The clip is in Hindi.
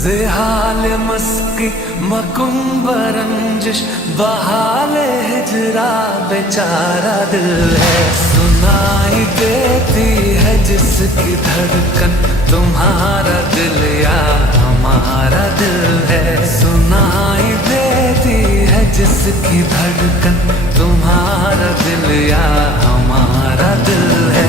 ज़ेहाल मस्की मकुम्ब रंजिश बहाल हिजरा बेचारा दिल है। सुनाई देती है जिसकी धड़कन तुम्हारा दिल या हमारा दिल है। सुनाई देती है जिसकी धड़कन तुम्हारा दिल या हमारा दिल है।